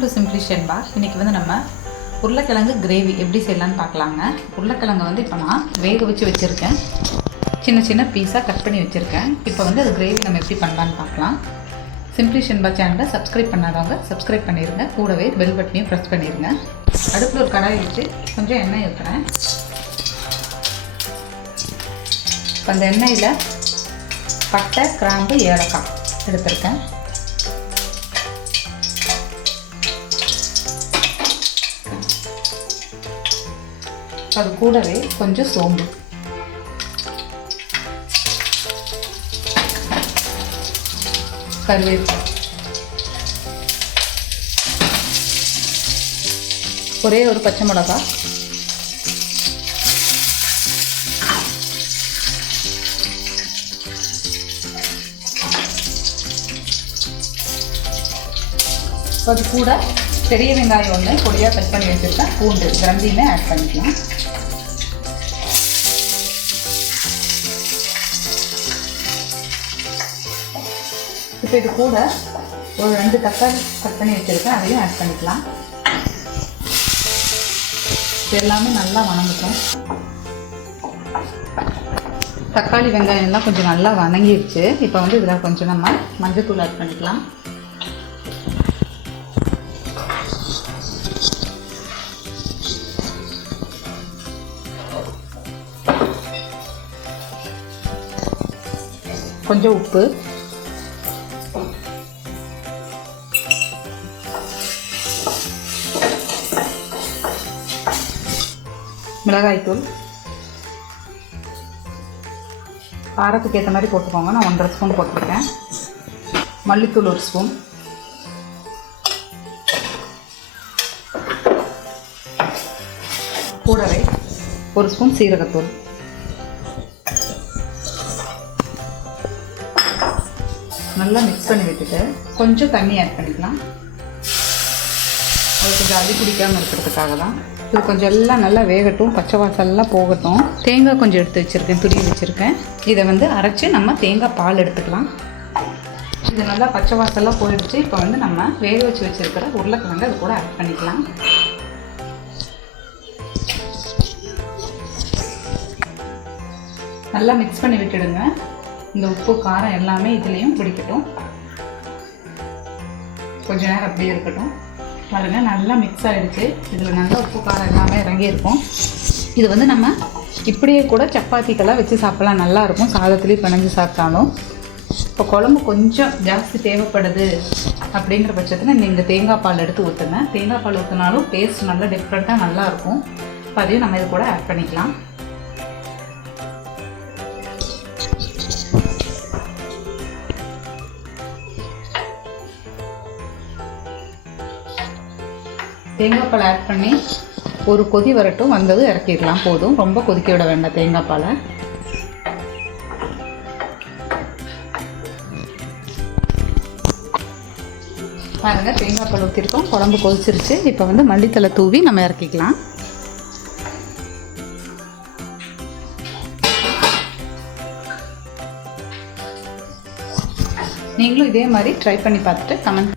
Welcome to simply Shenba. இன்றைக்கி வந்து நம்ம உருளைக்கிழங்கு கிரேவி எப்படி செய்யலான்னு பார்க்கலாங்க. உருளைக்கிழங்கு வந்து இப்போ நான் வேக வச்சு வச்சுருக்கேன், சின்ன சின்ன பீஸாக கட் பண்ணி வச்சுருக்கேன். இப்போ வந்து அது கிரேவி நம்ம எப்படி பண்ணலான்னு பார்க்கலாம். சிம்பிளி ஷென்பா சேனலை சப்ஸ்கிரைப் பண்ணாதவங்க சப்ஸ்கிரைப் பண்ணிடுங்க, கூடவே பெல் பட்டனையும் ப்ரெஸ் பண்ணிடுங்க. அடுப்பில் ஒரு கடாய் வச்சு கொஞ்சம் எண்ணெய் ஊற்றுறேன். இப்போ அந்த எண்ணெயில் பட்டை, கிராம்பு, ஏலக்காய் எடுத்திருக்கேன். அது கூடவே கொஞ்சம் சோம்பு, கருவேப்பிலை, ஒரே ஒரு பச்சை மிளகாய், அது கூட பெரிய வெங்காயம் ஒன்று பொடியாக கட் பண்ணி வச்சுருக்கேன், பூண்டு ரெண்டையுமே ஆட் பண்ணிக்கலாம். இப்போ இது கூட ஒரு 2 தக்காளி கட் பண்ணி வச்சுருக்கேன், அதையும் ஆட் பண்ணிக்கலாம். இது எல்லாமே நல்லா வணங்கட்டும். தக்காளி வெங்காயம் எல்லாம் கொஞ்சம் நல்லா வணங்கிடுச்சு. இப்போ வந்து இதில் கொஞ்சம் நம்ம மஞ்சள்தூள் ஆட் பண்ணிக்கலாம். கொஞ்சம் உப்பு, மிளகாய்த்தூள், காரத்துக்கு ஏற்ற மாதிரி போட்டுக்கோங்க. நான் 1.5 ஸ்பூன் போட்டிருக்கேன். மல்லித்தூள் 1 ஸ்பூன், கூடவே 1 ஸ்பூன் சீரகத்தூள், நல்லா மிக்ஸ் பண்ணி விட்டுட்டு கொஞ்சம் தண்ணி ஆட் பண்ணிக்கலாம். அது கொஞ்சம் அடி பிடிக்காமல் இருக்கிறதுக்காக தான். இது கொஞ்சம் எல்லாம் நல்லா வேகட்டும், பச்சை வாசல்லாம் போகட்டும். தேங்காய் கொஞ்சம் எடுத்து வச்சுருக்கேன், துருவி வச்சுருக்கேன். இதை வந்து அரைச்சி நம்ம தேங்காய் பால் எடுத்துக்கலாம். இது நல்லா பச்சை வாசல்லாம் போயிடுச்சு. இப்போ வந்து நம்ம வேக வச்சு வச்சுருக்கிற உருளைக்கிழங்கு அது கூட ஆட் பண்ணிக்கலாம். நல்லா மிக்ஸ் பண்ணி விட்டுடுங்க. இந்த உப்பு காரம் எல்லாமே இதுலேயும் பிடிக்கட்டும். கொஞ்ச நேரம் அப்படியே இருக்கட்டும். பாருங்கள், நல்லா மிக்ஸ் ஆகிடுச்சு. இதில் நல்லா உப்பு காரம் எல்லாமே இறங்கியிருக்கும். இது வந்து நம்ம இப்படியே கூட சப்பாத்திக்கெல்லாம் வச்சு சாப்பிட்லாம், நல்லாயிருக்கும். சாதத்துலேயும் பிணைஞ்சு சாப்பிட்டாலும். இப்போ குழம்பு கொஞ்சம் ஜாஸ்தி தேவைப்படுது அப்படிங்கிற பட்சத்தில் நீங்கள் தேங்காய் பால் எடுத்து ஊற்றுங்க. தேங்காய் பால் ஊற்றினாலும் டேஸ்ட் நல்லா டிஃப்ரெண்ட்டாக நல்லாயிருக்கும். இப்போ அதையும் நம்ம இது கூட ஆட் பண்ணிக்கலாம். தேங்காய் பால் ஆட் பண்ணி ஒரு கொதி வரட்டும், வந்தது இறக்கிடலாம். போதும், ரொம்ப கொதிக்க விட வேண்டாம் தேங்காய் பாலை. பாருங்கள், தேங்காய் பால் ஊற்றிருக்கோம், குழம்பு கொதிச்சிருச்சு. இப்போ வந்து மல்லித்தலை தூவி நம்ம இறக்கிக்கலாம். நீங்களும் இதே மாதிரி ட்ரை பண்ணி பார்த்துட்டு கமெண்ட்